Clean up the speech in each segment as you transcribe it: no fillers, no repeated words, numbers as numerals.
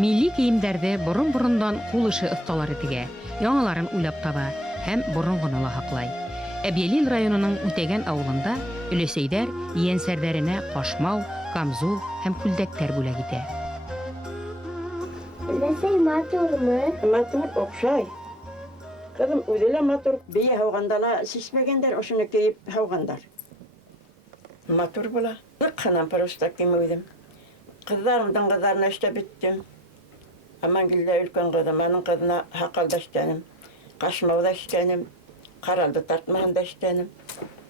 Milli кейемдәрҙе борон-борондан ҡул эше оҫталары тегә, яңыларын уйлап таба һәм боронғоно ла һаҡлай. Әбйәлил районының Үтәгән ауылында өләсәйҙәр ейәнсәрҙәренә ҡашмау, камзул һәм күлдәктәр бүләк итә. Өләсәй матурмы? Матур, оҡшай. Ҡыҙым үҙе лә матур. Бейә һауғанда ла сисмәгәндәр, ошоно кейеп һауғандар. Матур була. Ныҡ просто кеймәүҙем. Ҡыҙҙарымдың ҡыҙҙарына эшләп бөттөм. Амангилдә өлкән ҡыҙым, аның ҡыҙына һаҡалда эшләнем, ҡашмауҙа эшләнем, ҡаралды тартмаһында эшләнем.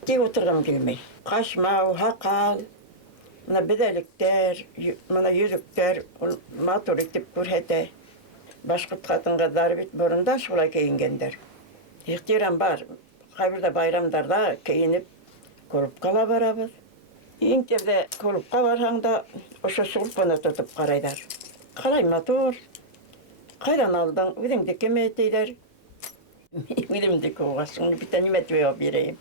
Тик ултырғым килмәй. Ҡашмау, һаҡал, мына беҙәлектәр, мына йөҙөктәр матур итеп күрһәтә. Башҡорт ҡатын-ҡыҙҙары бит боронда шулай кейенгәндәр. Ихтирам бар. Ҡайбер дә байрамдарҙа кейенеп клубҡа барабыҙ. Иң тәүҙә клубҡа барһаң да ошо шурпыны тотоп ҡарайҙар. Ҡалай матур. Ҡайҙан алдың? Үҙеңдекеме тиҙәр? Үҙемдеке уға, бит нимә тип бирәйем.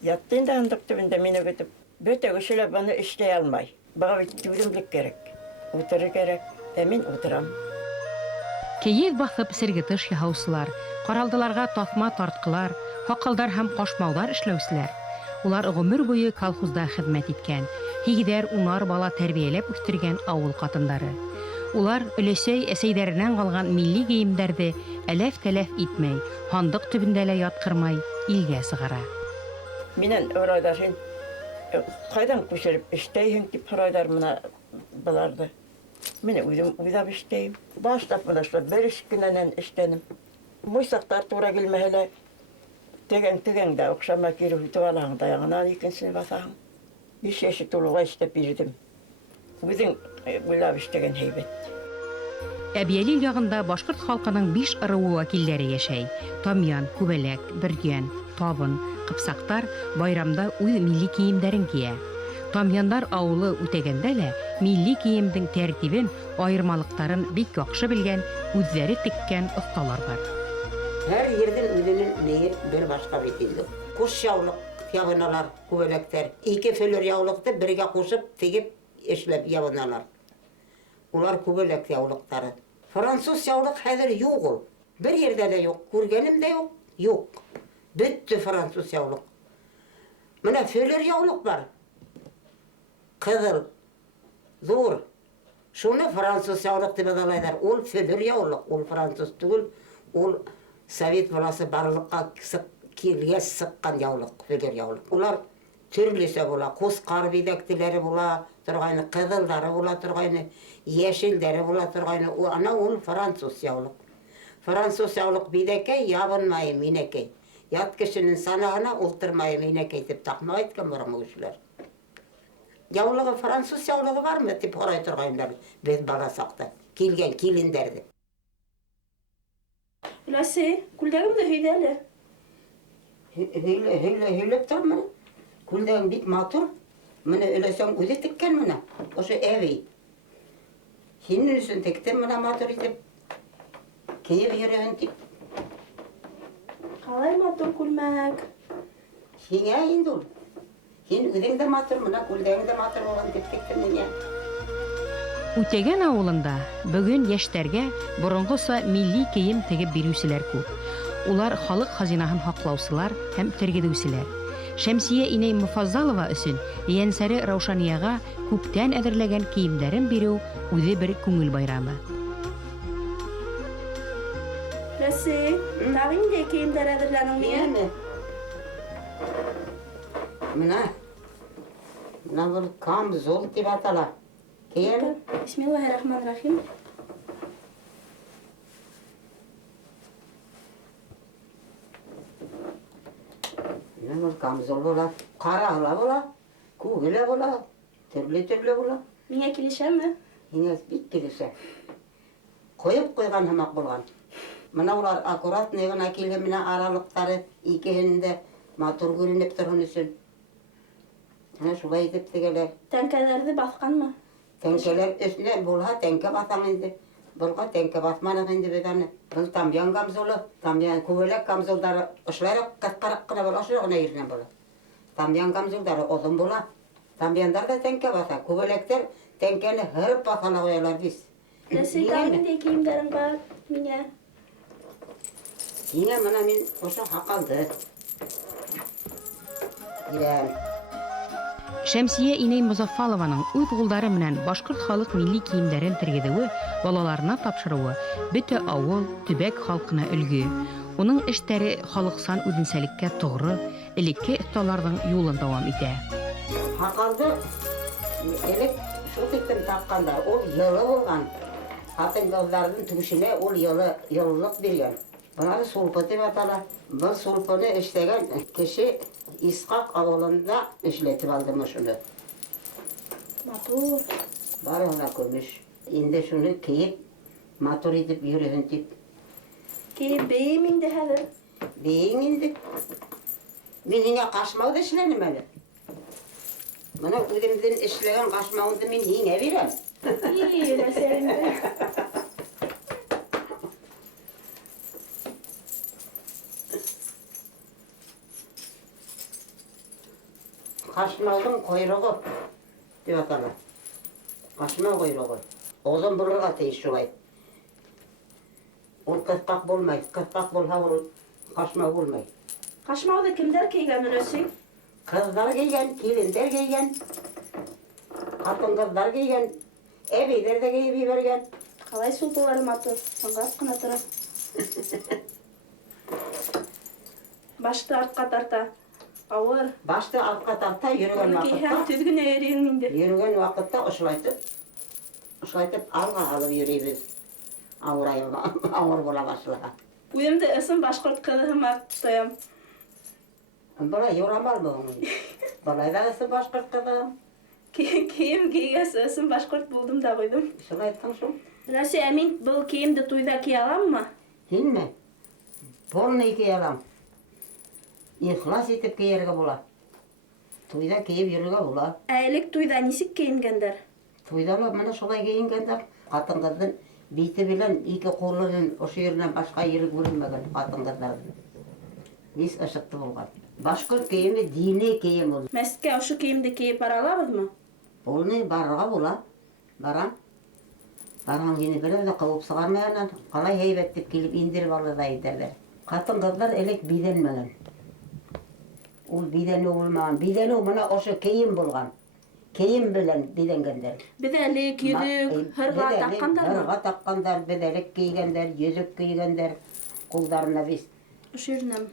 Ятты инде һандыҡ төбөндә мине көтөп. Бөтә кеше лә быны эшләй алмай. Быға бит түҙемлек кәрәк. Ултырыр кәрәк. Ә мин ултырам. Кейеҙ баҫып сиргетыш яһаусылар, ҡаралдыларға таҫма тартҡылар, һаҡалдар һәм ҡашмауҙар эшләүселәр. Улар ғүмер буйы колхозда хеҙмәт иткән, һигеҙәр, унар бала тәрбиәләп үҫтергән ауыл ҡатындары. Улар өләсәй әсәйҙәренән ҡалған милли кейемдәрҙе әләф-тәләф итмәй, һандыҡ төбөндә лә ятҡырмай, илгә сығара. Минән һорайҙар, һин ҡайҙан күсереп эштәйһең тип һорайҙар мына быларҙы. Мин үҙем уйлап эштәйем. Башлап бер кенәнән эштәнем. Муйсаҡтар тура килмәһә лә, тегән дә оҡшама кире һүтеп алаһың да яңынан икенсене баҫаһың. 5 йәше тулыуға эштәп бирҙем. Үҙең уйлап эштәгән һәйбәт. Әбйәлил яғында башҡорт халҡының 5 ырыуы вәкилдәре йәшәй. Тамъян, Күбәләк, Бөрйән, Табын, Ҡыпсаҡтар байрамда үҙ милли кейемдәрен кейә. Тамъяндар ауылы Үтәгәндә лә милли кейемдең тәртибен, айырмалыҡтарын бик яҡшы белгән, үҙҙәре теккән оҫталар бар. Һәр ерҙең үҙенең мейе бер башҡа бит инде. Ҡуш яулыҡ ябыналар, күбәләктәр. 2 фөлөр яулыҡты бергә ҡушып, тегеп, эшләп ябыналар. Улар күбәләк яулыҡтары. Француз яулыҡ хәҙер юҡ ул. Бер ерҙә лә юҡ, күргәнем дә юҡ. Юҡ. Бөттө француз яулыҡ. Менә фөлөр яулыҡ бар. Ҡыҙыл, ҙур. Шуны француз яулыҡ тип аҙалайҙар. Ул фөлөр яулыҡ, ул француз түгел. Ул совет власы барлыҡҡа килгәс сыҡҡан яулыҡ, фөлөр яулыҡ. Улар төрлөсә була. Ҡусҡар биҙәктеләре була торғайны, ҡыҙылдары була торғайны, йәшелдәре була торғайны. Ана ул француз яулыҡ. Француз яулыҡ биҙәкәй, ябынмайым минәкәй. Ят кешенең санаһына ултырмайым минәкәй тип таҡмаҡ иткән боронғо кешеләр. Яулығы француз яулығы бармы тип һорай торғайндар беҙ бала саҡта. Килгән килендәрҙе. Өләсәй, күлдәгемде һөйҙә әле. Һөйләп торманы. Күлдәгең бик матур. Мына өләсәң үҙе теккән мына. Ошо әбей. Һинең өсөн тектем мына матур итеп. Кейеп йөрөһөн тип. Ҡалай матур күлмәк. Һиңә инде ул. Һин үҙең дә матур, мына күлдәгең дә матур булған тип тектем миңә. Үтәгән ауылында бөгөн йәштәргә боронғоса милли кейем тегеп биреүселәр күп. Улар халыҡ хазинаһын һаҡлаусылар һәм тергеҙеүселәр. Шәмсиә инәй Муфазалова өсөн ейәнсәре Раушанияға күптән әҙерләгән кейемдәрен биреү үҙе бер күңел байрамы. Өләсәй, тағы ниндәй кейемдәр әҙерләнең миңә? Мына был камзол тип атала. Кейәме? Бисмиллаһир-рахманир-рахим. Мына был камзол була, ҡараһы була, күге була, төрлө була. Миңә килешәме? Һиңә бик килешә. Ҡойоп ҡуйған һымаҡ булған. Mına ular akkurat negana kelgen mine aralıkları ikisinde matur görünüp turun üçün. Şulay edip tegeler. Tenkelerdi baskan mı? Tenkeler üstüne bulha tenke basan indi. Bulga tenke basmanak indi bedane. Bul tamyan gamzolu, tamyan kuvelek gamzolları ışlayarak katkarak kına bol, aşırı yerine bol. Tamyan gamzolları odun bula. Tamyanlar da tenke basa. Kuvelekler tenkeni hırıp basana koyarlar biz. Lesi tağinde kiyimlerin var mine. Yine bana min oşa hakaldı. Girem. Şemsiye iney Muzaffalovanың үз кулдары менән башкорт халык милли киемнәрен тергезүе, балаларына тапшыруы бөтә авыл, төбәк халкына өлгү. Уның эштәре халыксан үзенчәлеккә тугры, элекке осталарның юлын дәвам итә. Hakaldı. Elek şu tüktüm takkandar. O yılı olgan. Hatın gözlerinin tübüşüne o yılılık bir yer. Bunları sulpı deyip atalar. Bu sulpını işlegen kişi İskak avulunda işletip aldım şunu. Matur. Var ona koymuş. Indi şunu kiyip matur edip yürüyün deyip. Ki beyim indi hedir. Beyin indi. Minine kaçmağı da işlenim öyle. Bana ödemden işlegen kaçmağını da min yine verem. İyi meselinde. Kaçmağın kuyruğu diyor atalar. Kaçma kuyruğu. Oğlum bulurga teyiş şulay. O kırpak bulmay. Kırpak bulha ol. Kaçma bulmay. Kaşmağda kimler kiygen üresi? Kızlar giygen, kilinler giygen. Katın kızlar giygen. Evliler de giyip vergen. Kalay sultuları matur. Sangas kına tıra. Başta artka tarta. Ağır. Başta altka tarta yürügen Ki hem vakitte. tüzgün eğriyin indi. Yürügen vakitte uşlaytıp alga alıp yürüyüz. Ağır bola başlaga. Uyumda ısın başkort kılığıma tutayım. Bana yoramal mı onu? Bana da ısı başkart kadam. Kiyim giygesi ısın başkort buldum da koydum. Şulaytın şu. Nasıl emin bu kiyimde tuyda kiyalan mı? Hin mi? Polni kiyalam. İhlas etip kiyerge bola. Tuyda kiyip yürüge bola. Aylık tuyda nisik kiyingender. Tuydalar bana şolay giyingenler. Katın kızın biti bilen iki kolunun o yerden başka yeri görünmegen katın kızların. Biz ışıktı bulgan. Başkurt kiyimi dini kiyim oldu. Mesutke şu kiyimde kiyip aralabız mı? Polni barga bola. Baran. Baran yine böyle de kavup sığarmayan kalay heybetip gelip indirip alır da giderler. Katın kızlar elek bidenmegen. Ol bideni olmayan. Bideni olmana oşu kiyim bulgan. Kiyim bilen bidengenler. Bidelik, yüzük, hırga takkanlar mı? Hırga takkanlar, bedelek giygenler, yüzük giygenler. Kullarına biz. Üşürnem.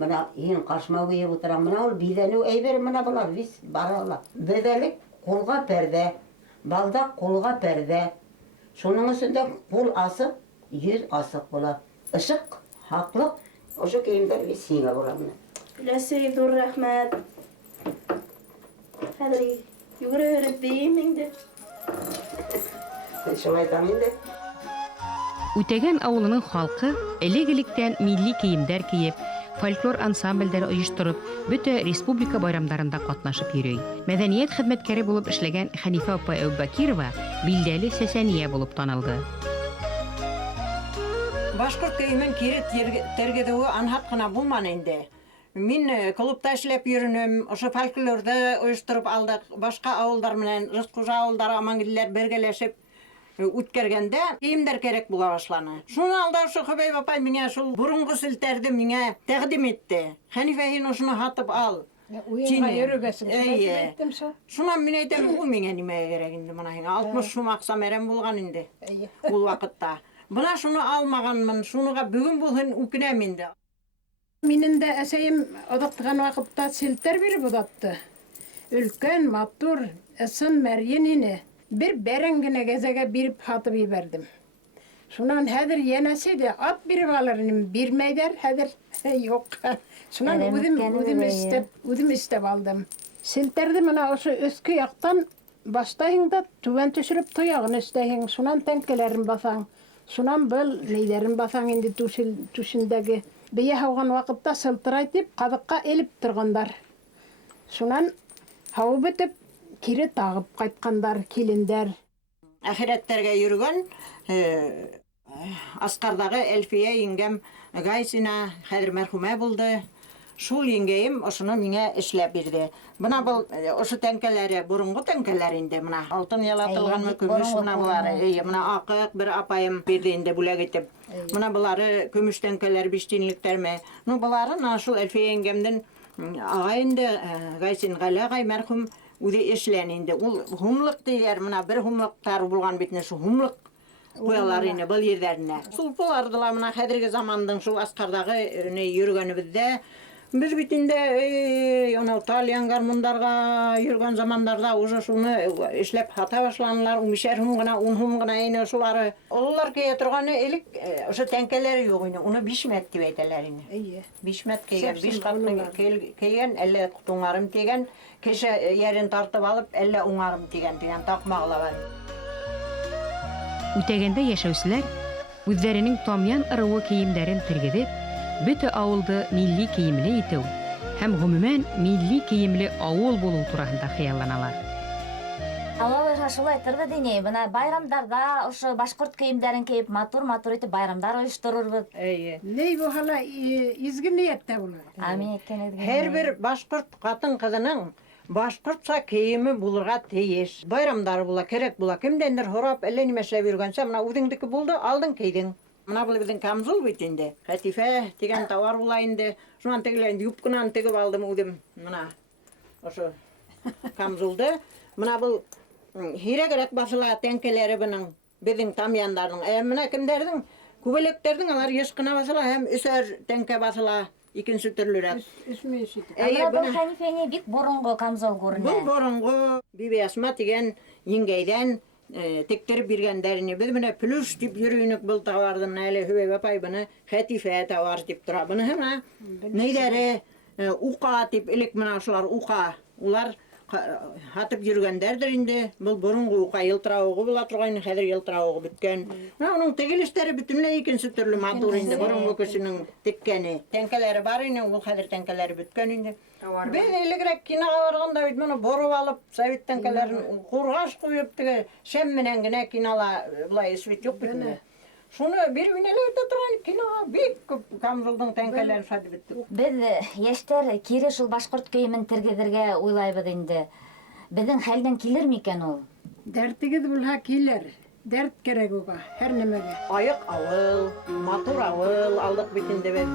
Bana yiyin kaçma uyup oturan. Bana ol bideni eyber bana bular biz. Barala. Bedelek kolga perde. Baldak kolga perde. Şunun üstünde kol asık, yüz asık bular. Işık, haklık. O şu kiyimler biz yine bular. Lesi dur rahmet. Hadi yugura öğrettiğim indi. Şolay taminde. Үтәгән авылының халкы элек-электән милли киемдәр киеп, фольклор ансамбльдәре оештырып, бөтә республика байрамдарында катнашып йөри. Мәдәният хезмәткәре булып эшләгән Хәнифә апа Әбүбәкирова билдәле сәсәния булып танылды. Башкорт кийимен кире тергедеуі анхат кына булман инде. Мин клубта эшләп йөрөнөм, ошо фольклорда оештырып алдык. Башка авылдар менен, Рыскужа авылдары амангилләр бергәләшеп үткәргәндә киемдәр кирәк була башланы. Шуны алда ошо Хөбәйб апай миңа шул бурынгы селтәрде миңа тәкъдим итте. Хәнифә һин ошоны һатып ал. Уенга йөрөгәсең. Әйттем шул. Шунан мин әйтәм, ул миңа нимәгә кирәк инде моны һин 60 сум акча мерәм булган инде. Ул вакытта. Бына шуны алмаганмын, шуныга бүген булһын үкенәм инде. Минем дә әсәем одаттыган вакытта селтәр биреп одатты. Өлкән, матур, ысын мәрйен ине. Bir bərəngənə gəzəgə birib hatıb ебәрдім. Шунан хәзер янәсе дә ат бирib алырым, бирмәйдәр хәзер. Юк. Шунан үзем истеп алдым. Селтәрде менә ошо өскө яктан баштайың да түбән төшереп тоягын өстәйһең. Шунан тәңкәләрен басаң. Шунан был нейлерин басаң инде түшіндегі. Бейе хауған вақытта сылтырай тип, қадыққа еліп тұрғандар. Шунан хау бітіп, кире тағып қайтқандар, келіндер. Әхирәттерге йөргән Аскардағы Әлфия еңгәм Гайсина хәзер мәрхүмә булды. Шул еңгәем ошоны миңа эшләп бирде. Бына был ошо тәңкәләре, бурынгы тәңкәләр инде бына. Алтын ялатылганмы, көмеш бына булары. Бына акык бер апайым бирде инде бүләк итеп. Бына булары көмеш тәңкәләр, биштинлекләрме. Ну булары шул Әлфия еңгәмдән агай инде Гайсин Гали агай мәрхүм үзе эшлән инде. Ул хумлык дигәр, мына бер хумлыктар булган битне шу хумлык куялар инде был ерләренә. Шул булардылар мына хәзерге замандың шул Аскардагы йөргәнебездә. Biz bit inde ona Talyan garmundarga yürgen zamanlarda уже şunu işlep hata başlanlar, 15 hum gına, 10 hum gına ine şulары. Onlar ki turgany elik o'sha tenkeleri yok ine. Onu 5 met dip aytalar ine. 5 met kelgen, 5 katlı kelgen, 50 tuңарым tegen, keşe yerin tartıp alıp 50 уңарым деген takmaqla var. Үтәгәндә яшәүселәр үзләренең тамян ырыуы киемнәрен тергедеп, бөтә авылды милли киемле итү һәм гомумән милли киемле авыл булу турында хыялланалар. Алла шулай торды дине. Бына байрамдарда ошо башкорт кийимдерин кийип матур итип байрамдар оештурурбуз. Ней bu hala izgi niyette bulur. Амин экенин. Her bir башкорт катын кызының башкортча кийими булырга тиеш. Байрамдар була, керек була. Кимдендир хорап, әллә ниме эшләп йөргәнсә, мына үзеңдеке булды, алдың кийдең. Мына бул безнең камзул бит инде. Хәтифә дигән товар була инде. Шуннан тегеләр юбканы тегеп алдым үзем. Мына ошо камзулды. Мына бул хирәгәрәк басыла тәңкәләре буның безнең тамяндарның. Менә кемдәрнең күбәләктернең алар еш кына басыла һәм өсәр тәңкә басыла. Икенче төрлерәк. İsmi eşit. Бул хәнифәне бик борынгы камзол күренә. Бул борынгы Биби Асма дигән еңгәйдән тектереп биргәннәрне без менә плюс дип йөрүнек бул товардан әле Хөбәйб апай буны Хәтифә товар дип тора. Буны һәм нәйләре ука дип элек менә шулар ука. Улар хатып йөргәндәрдер инде. Бул борынгы ука елтырауы була торган, хәзер елтырауы биткән. Менә аның тегелештәре бөтенләй икенче төрле матур инде борынгы кешенең теккәне. Тәңкәләре бар инде, ул хәзер тәңкәләре биткән инде. Без элегрәк кинога барганда бит моны борып алып, совет тәңкәләрен кургаш куеп теге шәм менән генә кинала булай свет юк бит. Шуны бер минәләрдә торган кинога бик күп камзулдың тәңкәләре сатып битте. Без яшьтәр кире шул башкорт кийимен тергедергә уйлайбыз инде. Безнең хәлдән килер микән ул? Dertligiz bulha kiler. Dert gerek oga her nemege. Аяк авыл, матур авыл алдык бит инде без.